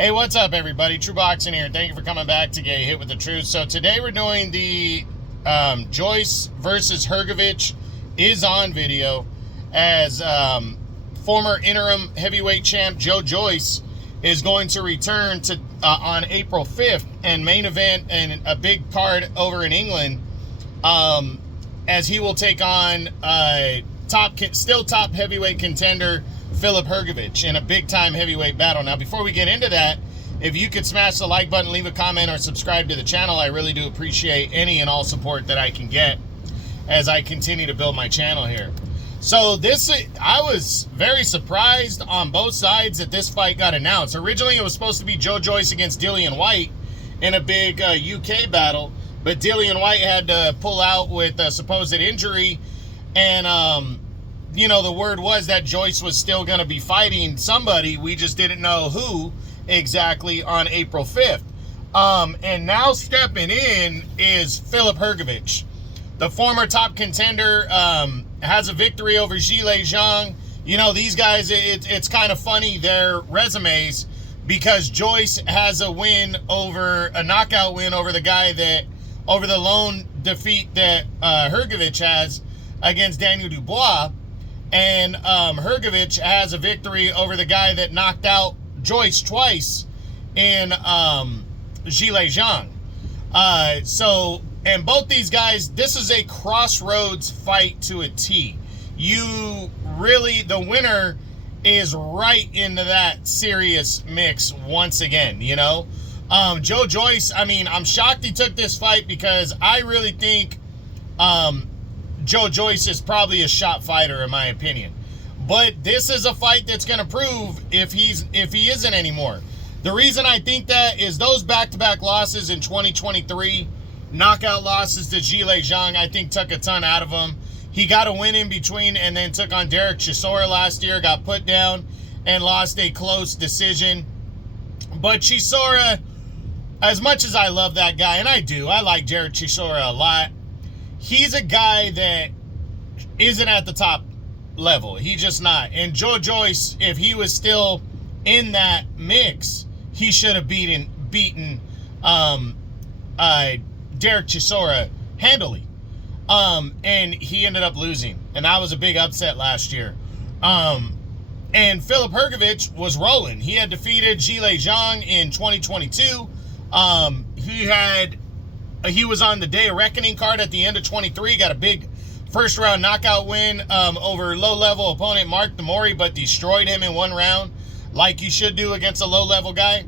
Hey, what's up, everybody? True Boxing here. Thank you for coming back to Get Hit with the Truth. So today we're doing the Joyce versus Hrgovic Is On video, as former interim heavyweight champ Joyce is going to return to on April 5th and main event and a big card over in England, as he will take on still top heavyweight contender Filip Hrgovic in a big-time heavyweight battle. Now, before we get into that, if you could smash the like button, leave a comment, or subscribe to the channel, I really do appreciate any and all support that I can get as I continue to build my channel here. So I was very surprised on both sides that this fight got announced. Originally, it was supposed to be Joyce against Dillian Whyte in a big UK battle, but Dillian Whyte had to pull out with a supposed injury, and you know, the word was that Joyce was still going to be fighting somebody. We just didn't know who exactly on April 5th. And now stepping in is Filip Hrgovic. The former top contender has a victory over Zhang. You know, these guys, it's kind of funny, their resumes, because Joyce has a knockout win over the lone defeat that Hrgovic has against Daniel Dubois. And Hrgovic has a victory over the guy that knocked out Joyce twice in Zhang. And both these guys, this is a crossroads fight to a T. The winner is right into that serious mix once again, you know? Joyce, I mean, I'm shocked he took this fight, because I really think Joyce is probably a shot fighter, in my opinion. But this is a fight that's going to prove if he isn't anymore. The reason I think that is those back-to-back losses in 2023, knockout losses to Zhang, I think took a ton out of him. He got a win in between and then took on Derek Chisora last year, got put down and lost a close decision. But Chisora, as much as I love that guy, and I do, I like Derek Chisora a lot, he's a guy that isn't at the top level. He's just not. And Joyce, if he was still in that mix, he should have beaten Derek Chisora handily. And he ended up losing. And that was a big upset last year. And Filip Hrgovic was rolling. He had defeated Zhang in 2022. He was on the Day of Reckoning card at the end of 23, got a big first-round knockout win over low-level opponent Mark Demori, but destroyed him in one round, like you should do against a low-level guy.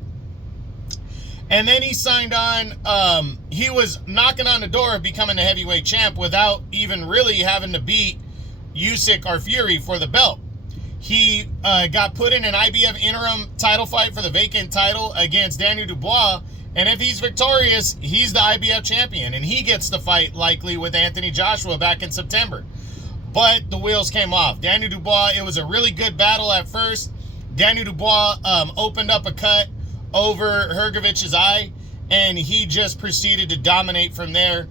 And then he signed on, he was knocking on the door of becoming a heavyweight champ without even really having to beat Usyk or Fury for the belt. He got put in an IBF interim title fight for the vacant title against Daniel Dubois, and if he's victorious, he's the IBF champion, and he gets the fight likely with Anthony Joshua back in September. But the wheels came off. Daniel Dubois, it was a really good battle at first. Daniel Dubois opened up a cut over Hrgovic's eye, and he just proceeded to dominate from there,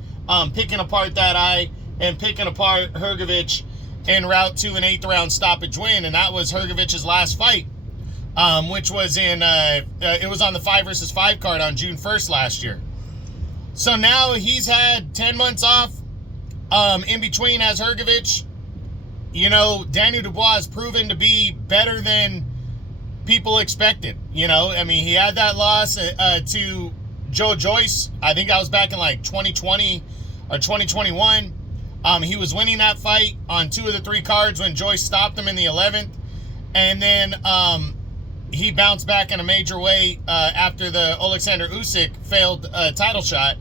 picking apart that eye and picking apart Hrgovic en route to an 8th round stoppage win, and that was Hrgovic's last fight. Which was it was on the 5 versus 5 card on June 1st last year. So now he's had 10 months off. In between as Hrgovic, you know, Daniel Dubois has proven to be better than people expected. You know, I mean, he had that loss to Joyce. I think that was back in like 2020 or 2021. He was winning that fight on 2 of the 3 cards when Joyce stopped him in the 11th. And then he bounced back in a major way after the Alexander Usyk failed title shot,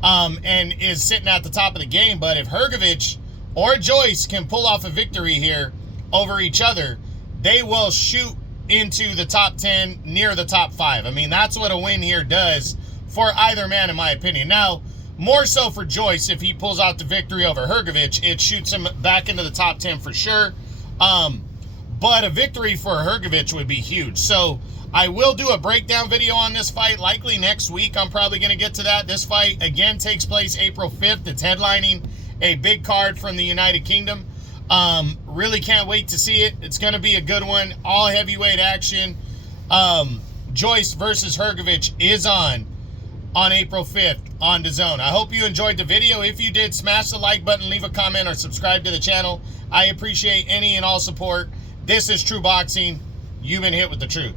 and is sitting at the top of the game. But if Hrgovic or Joyce can pull off a victory here over each other, they will shoot into the top 10, near the top 5. I mean, that's what a win here does for either man, in my opinion. Now, more so for Joyce, if he pulls out the victory over Hrgovic, it shoots him back into the top 10 for sure. But a victory for Hrgovic would be huge. So I will do a breakdown video on this fight, likely next week. I'm probably going to get to that. This fight, again, takes place April 5th. It's headlining a big card from the United Kingdom. Really can't wait to see it. It's going to be a good one. All heavyweight action. Joyce versus Hrgovic is on April 5th on DAZN. I hope you enjoyed the video. If you did, smash the like button, leave a comment, or subscribe to the channel. I appreciate any and all support. This is True Boxing. You've been hit with the truth.